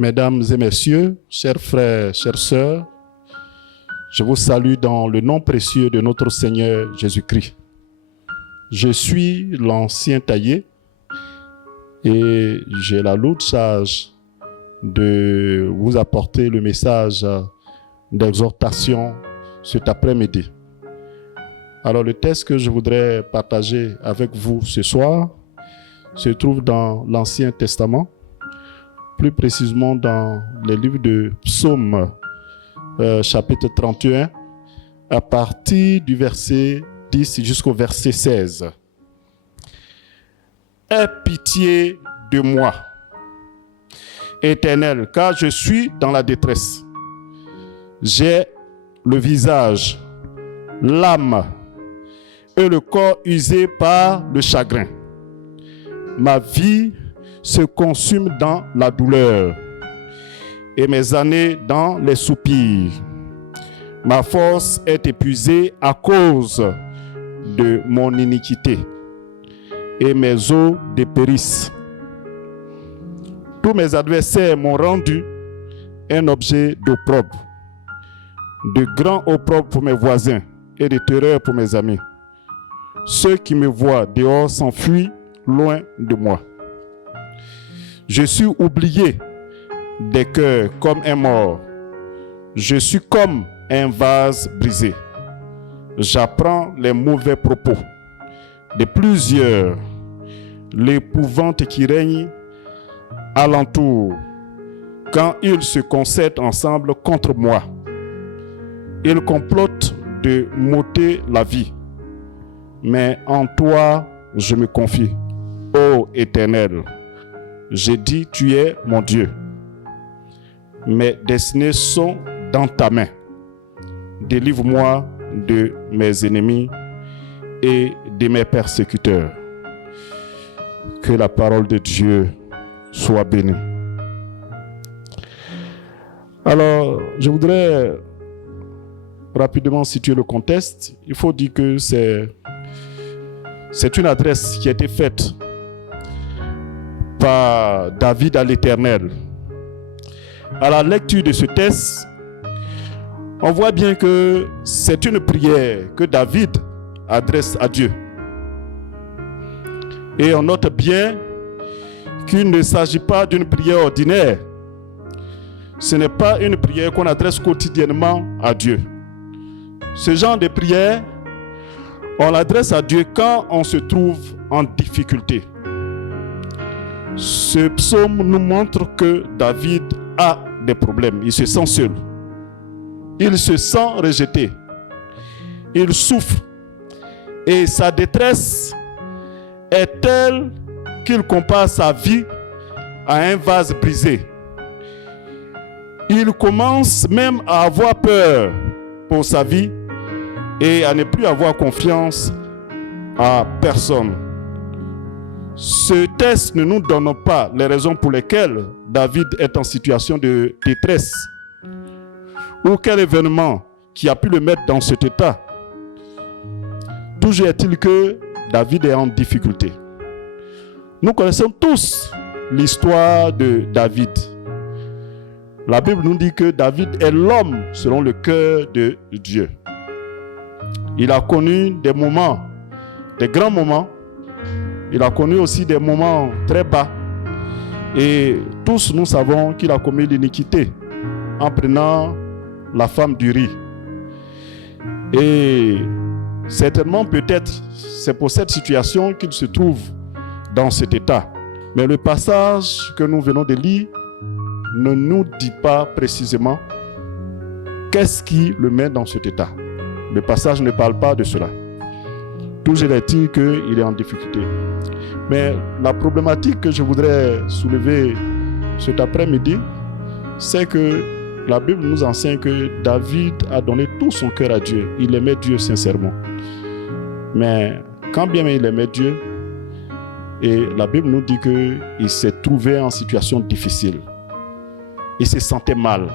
Mesdames et messieurs, chers frères, chères sœurs, je vous salue dans le nom précieux de notre Seigneur Jésus-Christ. Je suis l'ancien taillé et j'ai la lourde charge de vous apporter le message d'exhortation cet après-midi. Alors le texte que je voudrais partager avec vous ce soir se trouve dans l'Ancien Testament, plus précisément dans les livres de Psaume, chapitre 31, à partir du verset 10 jusqu'au verset 16. Aie pitié de moi, Éternel, car je suis dans la détresse. J'ai le visage, l'âme et le corps usés par le chagrin. Ma vie se consume dans la douleur et mes années dans les soupirs. Ma force est épuisée à cause de mon iniquité et mes os dépérissent. Tous mes adversaires m'ont rendu un objet d'opprobre, de grand opprobre pour mes voisins et de terreur pour mes amis. Ceux qui me voient dehors s'enfuient loin de moi. Je suis oublié des cœurs comme un mort. Je suis comme un vase brisé. J'apprends les mauvais propos de plusieurs, l'épouvante qui règne alentour quand ils se concertent ensemble contre moi. Ils complotent de m'ôter la vie. Mais en toi, je me confie. Ô Éternel, j'ai dit, tu es mon Dieu. Mes destinées sont dans ta main. Délivre-moi de mes ennemis et de mes persécuteurs. Que la parole de Dieu soit bénie. Alors, je voudrais rapidement situer le contexte. Il faut dire que c'est une adresse qui a été faite par David à l'Éternel. À la lecture de ce texte, on voit bien que c'est une prière que David adresse à Dieu. Et on note bien qu'il ne s'agit pas d'une prière ordinaire. Ce n'est pas une prière qu'on adresse quotidiennement à Dieu. Ce genre de prière, on l'adresse à Dieu quand on se trouve en difficulté. Ce psaume nous montre que David a des problèmes. Il se sent seul. Il se sent rejeté. Il souffre. Et sa détresse est telle qu'il compare sa vie à un vase brisé. Il commence même à avoir peur pour sa vie et à ne plus avoir confiance à personne. Ce texte ne nous donne pas les raisons pour lesquelles David est en situation de détresse ou quel événement qui a pu le mettre dans cet état. Toujours est-il que David est en difficulté. Nous connaissons tous l'histoire de David. La Bible nous dit que David est l'homme selon le cœur de Dieu. Il a connu des moments, des grands moments. Il a connu aussi des moments très bas. Et tous nous savons qu'il a commis l'iniquité en prenant la femme d'Uri. Et certainement, peut-être, c'est pour cette situation qu'il se trouve dans cet état. Mais le passage que nous venons de lire ne nous dit pas précisément qu'est-ce qui le met dans cet état. Le passage ne parle pas de cela. Toujours est-il qu'il est en difficulté. Mais la problématique que je voudrais soulever cet après-midi, c'est que la Bible nous enseigne que David a donné tout son cœur à Dieu. Il aimait Dieu sincèrement. Mais quand bien même il aimait Dieu, et la Bible nous dit qu'il s'est trouvé en situation difficile. Il se sentait mal.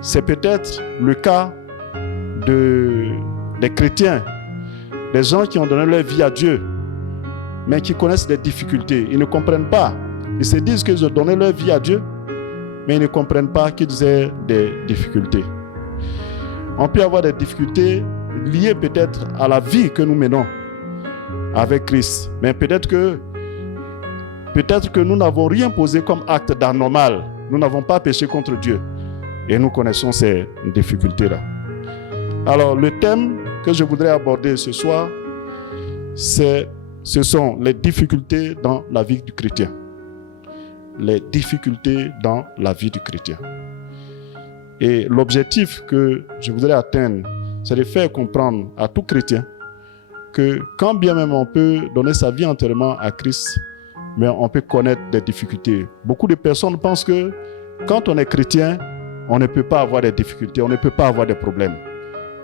C'est peut-être le cas des chrétiens, des gens qui ont donné leur vie à Dieu, mais qui connaissent des difficultés. Ils ne comprennent pas. Ils se disent qu'ils ont donné leur vie à Dieu, mais ils ne comprennent pas qu'ils aient des difficultés. On peut avoir des difficultés liées peut-être à la vie que nous menons avec Christ, mais peut-être que nous n'avons rien posé comme acte d'anormal. Nous n'avons pas péché contre Dieu et nous connaissons ces difficultés-là. Alors, le thème que je voudrais aborder ce soir, ce sont les difficultés dans la vie du chrétien. Les difficultés dans la vie du chrétien. Et l'objectif que je voudrais atteindre, c'est de faire comprendre à tout chrétien que quand bien même on peut donner sa vie entièrement à Christ, mais on peut connaître des difficultés. Beaucoup de personnes pensent que quand on est chrétien, on ne peut pas avoir des difficultés, on ne peut pas avoir des problèmes.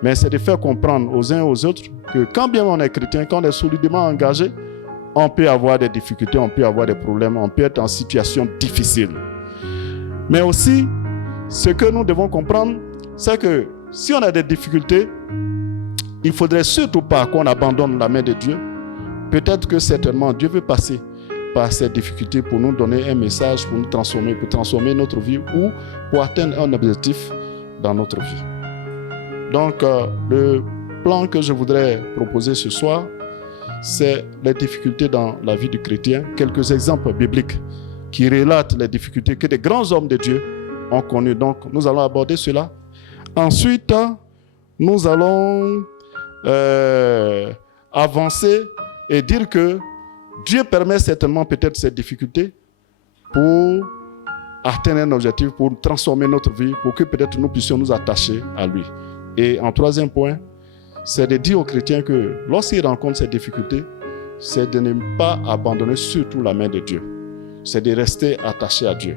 Mais c'est de faire comprendre aux uns et aux autres que quand bien on est chrétien, quand on est solidement engagé, on peut avoir des difficultés, on peut avoir des problèmes, on peut être en situation difficile. Mais aussi, ce que nous devons comprendre, c'est que si on a des difficultés, il ne faudrait surtout pas qu'on abandonne la main de Dieu. Peut-être que certainement Dieu veut passer par ces difficultés pour nous donner un message, pour nous transformer, pour transformer notre vie ou pour atteindre un objectif dans notre vie. Donc, le plan que je voudrais proposer ce soir, c'est les difficultés dans la vie du chrétien. Quelques exemples bibliques qui relatent les difficultés que des grands hommes de Dieu ont connues. Donc, nous allons aborder cela. Ensuite, nous allons avancer et dire que Dieu permet certainement peut-être ces difficultés pour atteindre un objectif, pour transformer notre vie, pour que peut-être nous puissions nous attacher à lui. Et en troisième point, c'est de dire aux chrétiens que lorsqu'ils rencontrent ces difficultés, c'est de ne pas abandonner surtout la main de Dieu. C'est de rester attaché à Dieu.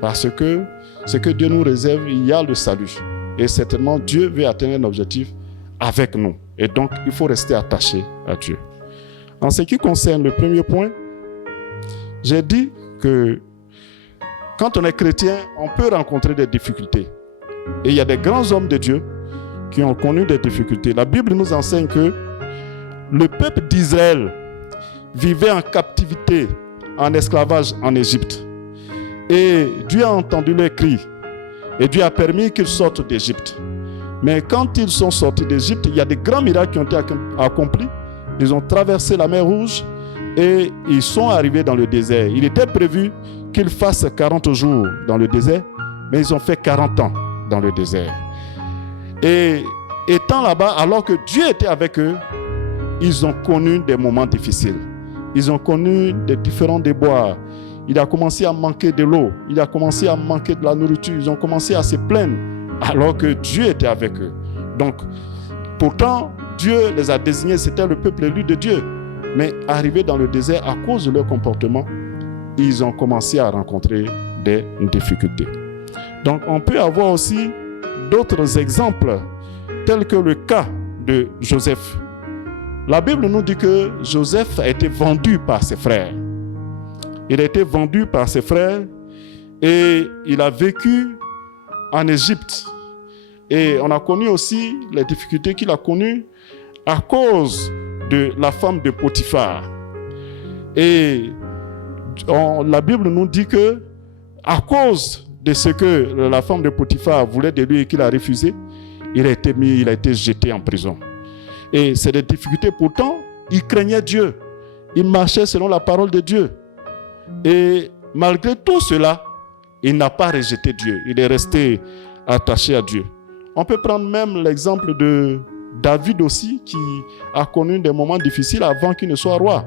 Parce que ce que Dieu nous réserve, il y a le salut. Et certainement, Dieu veut atteindre un objectif avec nous. Et donc, il faut rester attaché à Dieu. En ce qui concerne le premier point, j'ai dit que quand on est chrétien, on peut rencontrer des difficultés. Et il y a des grands hommes de Dieu qui ont connu des difficultés. La Bible nous enseigne que le peuple d'Israël vivait en captivité, en esclavage en Égypte. Et Dieu a entendu leurs cris. Et Dieu a permis qu'ils sortent d'Égypte. Mais quand ils sont sortis d'Égypte, il y a des grands miracles qui ont été accomplis. Ils ont traversé la mer Rouge et ils sont arrivés dans le désert. Il était prévu qu'ils fassent 40 jours dans le désert, mais ils ont fait 40 ans dans le désert. Et étant là-bas, alors que Dieu était avec eux, ils ont connu des moments difficiles. Ils ont connu des différents déboires. Il a commencé à manquer de l'eau. Il a commencé à manquer de la nourriture. Ils ont commencé à se plaindre alors que Dieu était avec eux. Donc, pourtant, Dieu les a désignés, c'était le peuple élu de Dieu. Mais arrivés dans le désert, à cause de leur comportement, ils ont commencé à rencontrer des difficultés. Donc, on peut avoir aussi d'autres exemples, tels que le cas de Joseph. La Bible nous dit que Joseph a été vendu par ses frères. Il a été vendu par ses frères et il a vécu en Égypte. Et on a connu aussi les difficultés qu'il a connues à cause de la femme de Potiphar. Et la Bible nous dit que à cause de ce que la femme de Potiphar voulait de lui et qu'il a refusé, il a été jeté en prison. Et c'est des difficultés. Pourtant, il craignait Dieu. Il marchait selon la parole de Dieu. Et malgré tout cela, il n'a pas rejeté Dieu. Il est resté attaché à Dieu. On peut prendre même l'exemple de David aussi, qui a connu des moments difficiles avant qu'il ne soit roi.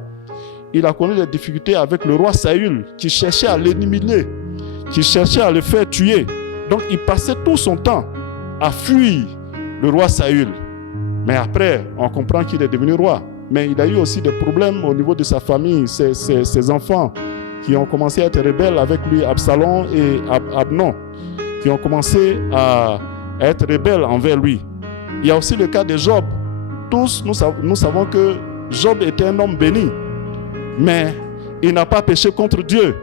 Il a connu des difficultés avec le roi Saül, qui cherchait à l'éliminer, qui cherchait à le faire tuer. Donc il passait tout son temps à fuir le roi Saül. Mais après, on comprend qu'il est devenu roi. Mais il a eu aussi des problèmes au niveau de sa famille, ses enfants qui ont commencé à être rebelles avec lui, Absalom et Abnon, qui ont commencé à être rebelles envers lui. Il y a aussi le cas de Job. Tous, nous savons que Job était un homme béni, mais il n'a pas péché contre Dieu,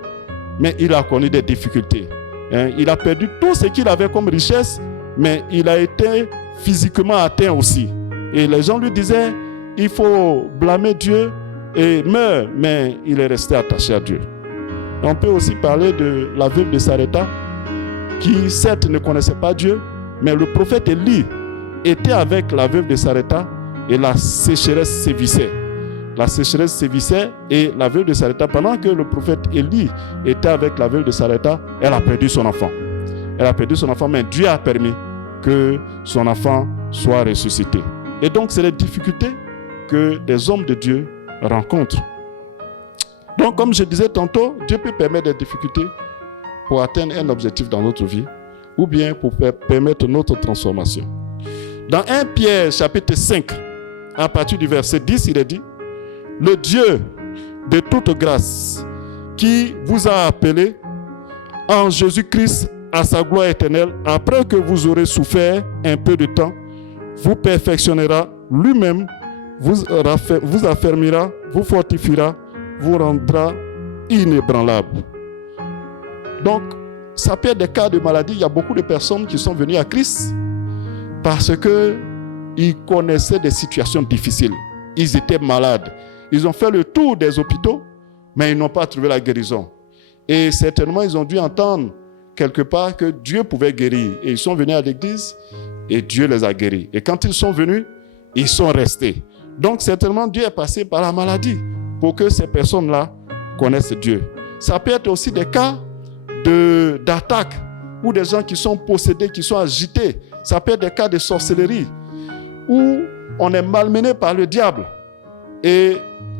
mais il a connu des difficultés. Il a perdu tout ce qu'il avait comme richesse, mais il a été physiquement atteint aussi. Et les gens lui disaient, il faut blâmer Dieu et meurt, mais il est resté attaché à Dieu. On peut aussi parler de la veuve de Sarepta, qui certes ne connaissait pas Dieu, mais le prophète Élie était avec la veuve de Sarepta et la sécheresse sévissait. La sécheresse sévissait et la veuve de Sarepta, pendant que le prophète Élie était avec la veuve de Sarepta, elle a perdu son enfant. Elle a perdu son enfant, mais Dieu a permis que son enfant soit ressuscité. Et donc, c'est les difficultés que des hommes de Dieu rencontrent. Donc, comme je disais tantôt, Dieu peut permettre des difficultés pour atteindre un objectif dans notre vie ou bien pour permettre notre transformation. Dans 1 Pierre chapitre 5, à partir du verset 10, il est dit: le Dieu de toute grâce qui vous a appelé en Jésus-Christ à sa gloire éternelle, après que vous aurez souffert un peu de temps, vous perfectionnera lui-même, vous affermira, vous fortifiera, vous rendra inébranlable. Donc, ça peut être des cas de maladie. Il y a beaucoup de personnes qui sont venues à Christ parce qu'ils connaissaient des situations difficiles. Ils étaient malades. Ils ont fait le tour des hôpitaux, mais ils n'ont pas trouvé la guérison. Et certainement, ils ont dû entendre quelque part que Dieu pouvait guérir. Et ils sont venus à l'église et Dieu les a guéris. Et quand ils sont venus, ils sont restés. Donc, certainement, Dieu est passé par la maladie pour que ces personnes-là connaissent Dieu. Ça peut être aussi des cas d'attaque ou des gens qui sont possédés, qui sont agités. Ça peut être des cas de sorcellerie où on est malmené par le diable et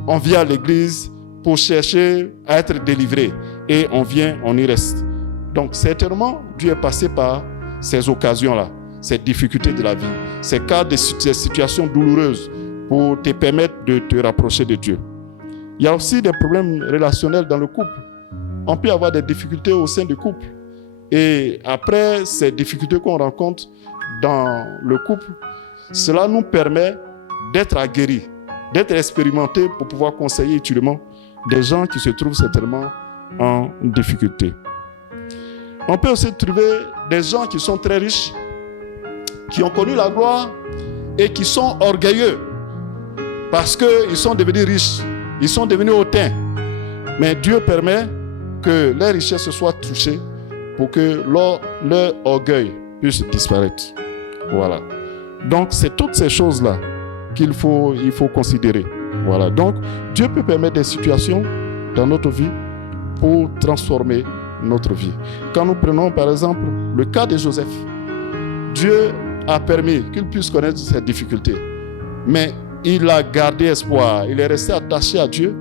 on vient à l'église pour chercher à être délivré. Et on vient, on y reste. Donc, certainement, Dieu est passé par ces occasions-là, ces difficultés de la vie, ces cas ces situations douloureuses pour te permettre de te rapprocher de Dieu. Il y a aussi des problèmes relationnels dans le couple. On peut avoir des difficultés au sein du couple. Et après ces difficultés qu'on rencontre dans le couple, cela nous permet d'être aguerris, d'être expérimentés pour pouvoir conseiller utilement des gens qui se trouvent certainement en difficulté. On peut aussi trouver des gens qui sont très riches, qui ont connu la gloire et qui sont orgueilleux parce qu'ils sont devenus riches, ils sont devenus hautains. Mais Dieu permet que les richesses soient touchées pour que leur orgueil puisse disparaître. Voilà. Donc, c'est toutes ces choses-là qu'il faut considérer. Voilà. Donc, Dieu peut permettre des situations dans notre vie pour transformer notre vie. Quand nous prenons, par exemple, le cas de Joseph, Dieu a permis qu'il puisse connaître ses difficultés. Mais il a gardé espoir. Il est resté attaché à Dieu.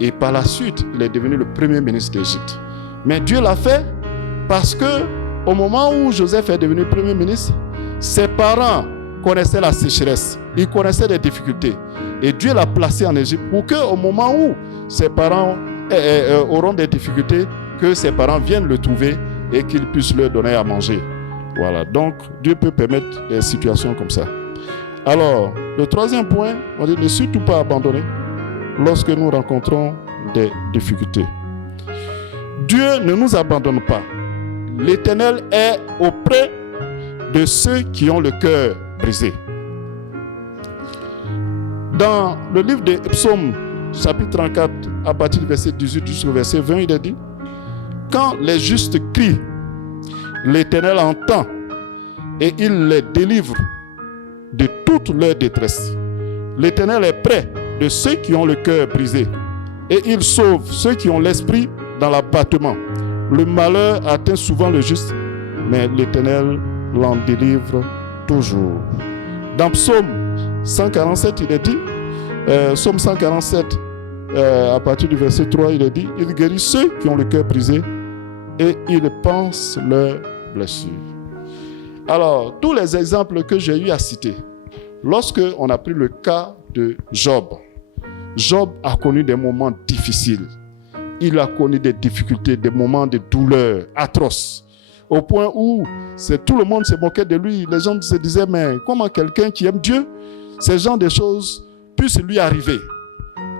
Et par la suite, il est devenu le premier ministre d'Égypte. Mais Dieu l'a fait parce que au moment où Joseph est devenu premier ministre, ses parents connaissaient la sécheresse. Ils connaissaient les difficultés. Et Dieu l'a placé en Égypte pour qu'au moment où ses parents auront des difficultés, que ses parents viennent le trouver et qu'il puisse leur donner à manger. Voilà. Donc, Dieu peut permettre des situations comme ça. Alors, le troisième point, on dit ne surtout pas abandonner lorsque nous rencontrons des difficultés. Dieu ne nous abandonne pas. L'Éternel est auprès de ceux qui ont le cœur brisé. Dans le livre des Psaumes, chapitre 34, à partir du verset 18 jusqu'au verset 20, il est dit: quand les justes crient, l'Éternel entend et il les délivre de toute leur détresse. L'Éternel est près de ceux qui ont le cœur brisé et il sauve ceux qui ont l'esprit dans l'abattement. Le malheur atteint souvent le juste, mais l'Éternel l'en délivre toujours. Dans Psaume 147, il est dit, Psaume 147, à partir du verset 3, il est dit: il guérit ceux qui ont le cœur brisé et il pense leurs blessures. Alors, tous les exemples que j'ai eu à citer, lorsque on a pris le cas de Job, Job a connu des moments difficiles. Il a connu des difficultés, des moments de douleur atroces, au point où tout le monde se moquait de lui. Les gens se disaient: mais comment quelqu'un qui aime Dieu, ces genres de choses puissent lui arriver?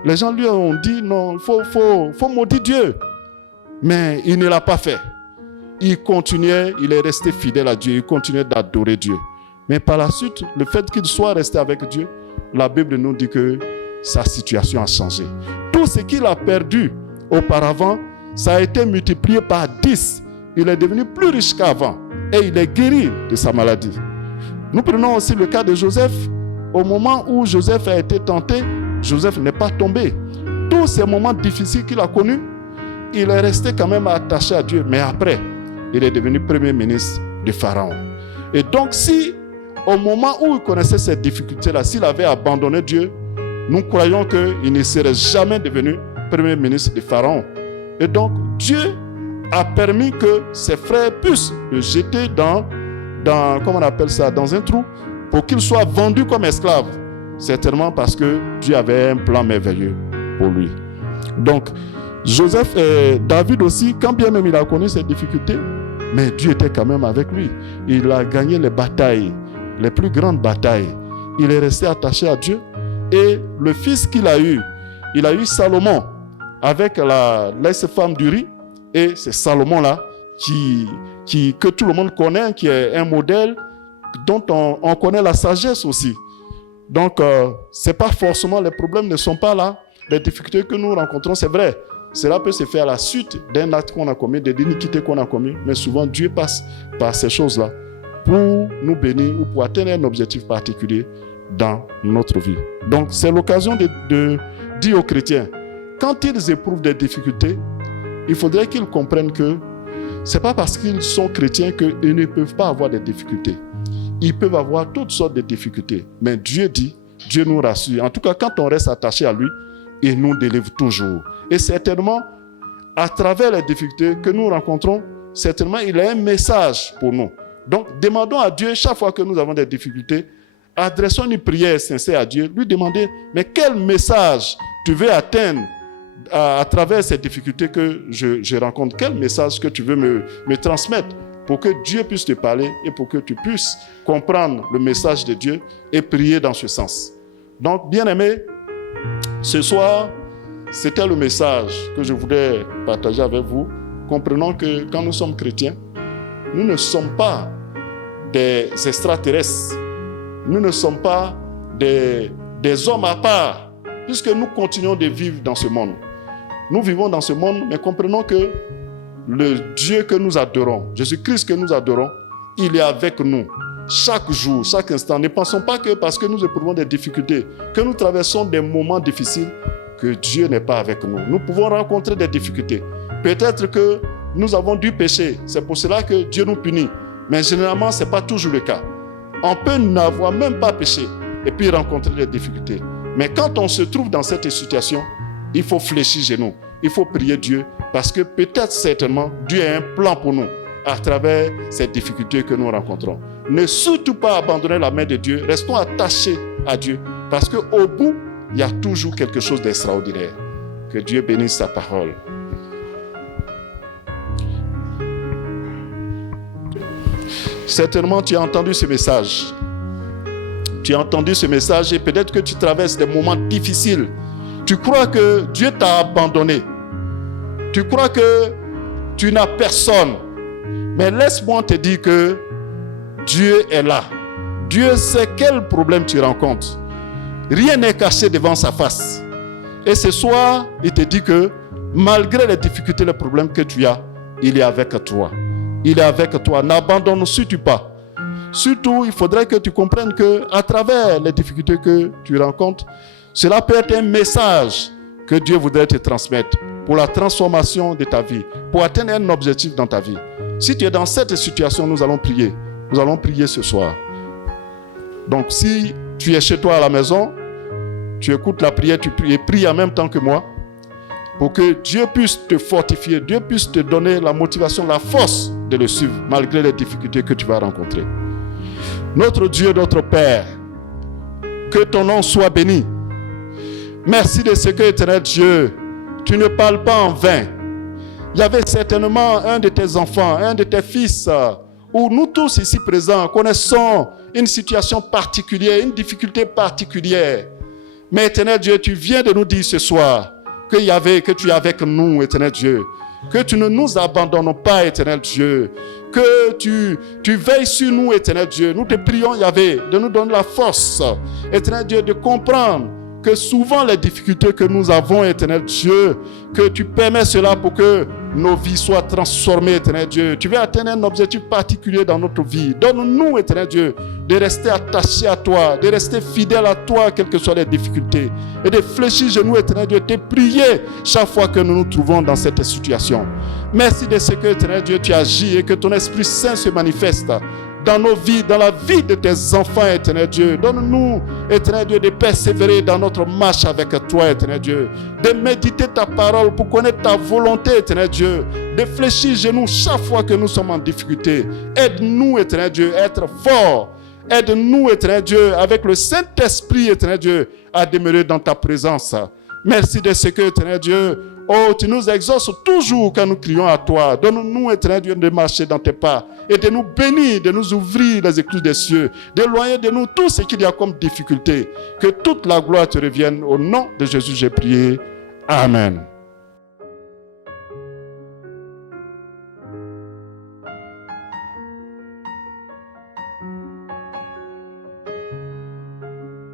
Les gens lui ont dit: non, il faut maudire Dieu. Mais il ne l'a pas fait. Il continuait, il est resté fidèle à Dieu, il continuait d'adorer Dieu. Mais par la suite, le fait qu'il soit resté avec Dieu, la Bible nous dit que sa situation a changé. Tout ce qu'il a perdu auparavant, ça a été multiplié par 10 il est devenu plus riche qu'avant et il est guéri de sa maladie. Nous prenons aussi le cas de Joseph. Au moment où Joseph a été tenté, Joseph n'est pas tombé. Tous ces moments difficiles qu'il a connus, il est resté quand même attaché à Dieu. Mais après, il est devenu premier ministre de Pharaon. Et donc, si au moment où il connaissait ces difficultés-là, s'il avait abandonné Dieu, nous croyons qu'il ne serait jamais devenu premier ministre de Pharaon. Et donc, Dieu a permis que ses frères puissent le jeter dans comment on appelle ça, dans un trou, pour qu'il soit vendu comme esclave. Certainement parce que Dieu avait un plan merveilleux pour lui. Donc, Joseph et David aussi, quand bien même il a connu ces difficultés, mais Dieu était quand même avec lui. Il a gagné les batailles, les plus grandes batailles. Il est resté attaché à Dieu. Et le fils qu'il a eu, il a eu Salomon avec l'ex-femme d'Uri. Et c'est Salomon-là que tout le monde connaît, qui est un modèle dont on connaît la sagesse aussi. Donc, c'est pas forcément, les problèmes ne sont pas là. Les difficultés que nous rencontrons, c'est vrai. Cela peut se faire à la suite d'un acte qu'on a commis, de l'iniquité qu'on a commis. Mais souvent, Dieu passe par ces choses-là pour nous bénir ou pour atteindre un objectif particulier dans notre vie. Donc, c'est l'occasion de dire aux chrétiens, quand ils éprouvent des difficultés, il faudrait qu'ils comprennent que ce n'est pas parce qu'ils sont chrétiens qu'ils ne peuvent pas avoir des difficultés. Ils peuvent avoir toutes sortes de difficultés. Mais Dieu dit, Dieu nous rassure. En tout cas, quand on reste attaché à lui, il nous délivre toujours. Et certainement, à travers les difficultés que nous rencontrons, certainement, il a un message pour nous. Donc, demandons à Dieu, chaque fois que nous avons des difficultés, adressons une prière sincère à Dieu, lui demander, mais quel message tu veux atteindre à travers ces difficultés que je rencontre? Quel message que tu veux me transmettre pour que Dieu puisse te parler et pour que tu puisses comprendre le message de Dieu et prier dans ce sens. Donc, bien-aimés, ce soir, c'était le message que je voulais partager avec vous. Comprenons que quand nous sommes chrétiens, nous ne sommes pas des extraterrestres. Nous ne sommes pas des hommes à part, puisque nous continuons de vivre dans ce monde. Nous vivons dans ce monde, mais comprenons que le Dieu que nous adorons, Jésus-Christ que nous adorons, il est avec nous chaque jour, chaque instant. Ne pensons pas que parce que nous éprouvons des difficultés, que nous traversons des moments difficiles, que Dieu n'est pas avec nous. Nous pouvons rencontrer des difficultés. Peut-être que nous avons dû pécher. C'est pour cela que Dieu nous punit. Mais généralement, ce n'est pas toujours le cas. On peut n'avoir même pas péché et puis rencontrer des difficultés. Mais quand on se trouve dans cette situation, il faut fléchir genoux. Il faut prier Dieu parce que peut-être certainement Dieu a un plan pour nous à travers ces difficultés que nous rencontrons. Ne surtout pas abandonner la main de Dieu. Restons attachés à Dieu parce qu'au bout, il y a toujours quelque chose d'extraordinaire. Que Dieu bénisse sa parole. Certainement, tu as entendu ce message. Tu as entendu ce message et peut-être que tu traverses des moments difficiles. Tu crois que Dieu t'a abandonné. Tu crois que tu n'as personne. Mais laisse-moi te dire que Dieu est là. Dieu sait quel problème tu rencontres. Rien n'est caché devant sa face. Et ce soir, il te dit que malgré les difficultés, les problèmes que tu as, il est avec toi. Il est avec toi. N'abandonne surtout pas. Surtout, il faudrait que tu comprennes qu'à travers les difficultés que tu rencontres, cela peut être un message que Dieu voudrait te transmettre pour la transformation de ta vie, pour atteindre un objectif dans ta vie. Si tu es dans cette situation, nous allons prier. Nous allons prier ce soir. Donc, si tu es chez toi à la maison, tu écoutes la prière, tu pries en même temps que moi, pour que Dieu puisse te fortifier, Dieu puisse te donner la motivation, la force de le suivre, malgré les difficultés que tu vas rencontrer. Notre Dieu, notre Père, que ton nom soit béni. Merci de ce que, éternel Dieu, tu ne parles pas en vain. Il y avait certainement un de tes enfants, un de tes fils, où nous tous ici présents connaissons une situation particulière, une difficulté particulière. Mais éternel Dieu, tu viens de nous dire ce soir que tu es avec nous, éternel Dieu. Que tu ne nous abandonnes pas, éternel Dieu. Que tu veilles sur nous, éternel Dieu. Nous te prions, Yahvé, de nous donner la force, éternel Dieu, de comprendre que souvent les difficultés que nous avons, éternel Dieu, que tu permets cela pour que nos vies soient transformées, éternel Dieu. Tu veux atteindre un objectif particulier dans notre vie. Donne-nous, éternel Dieu, de rester attachés à toi, de rester fidèles à toi, quelles que soient les difficultés. Et de fléchir genoux, éternel Dieu, de prier chaque fois que nous nous trouvons dans cette situation. Merci de ce que, éternel Dieu, tu agis et que ton Esprit Saint se manifeste dans nos vies, dans la vie de tes enfants, éternel Dieu. Donne-nous, éternel Dieu, de persévérer dans notre marche avec toi, éternel Dieu. De méditer ta parole pour connaître ta volonté, éternel Dieu. De fléchir genoux chaque fois que nous sommes en difficulté. Aide-nous, éternel Dieu, à être forts. Aide-nous, éternel Dieu, avec le Saint-Esprit, éternel Dieu, à demeurer dans ta présence. Merci de ce que, éternel Dieu, tu nous exauces toujours quand nous crions à toi. Donne-nous, éternel Dieu, de marcher dans tes pas et de nous bénir, de nous ouvrir les écluses des cieux, d'éloigner de nous tout ce qu'il y a comme difficulté. Que toute la gloire te revienne. Au nom de Jésus, j'ai prié. Amen.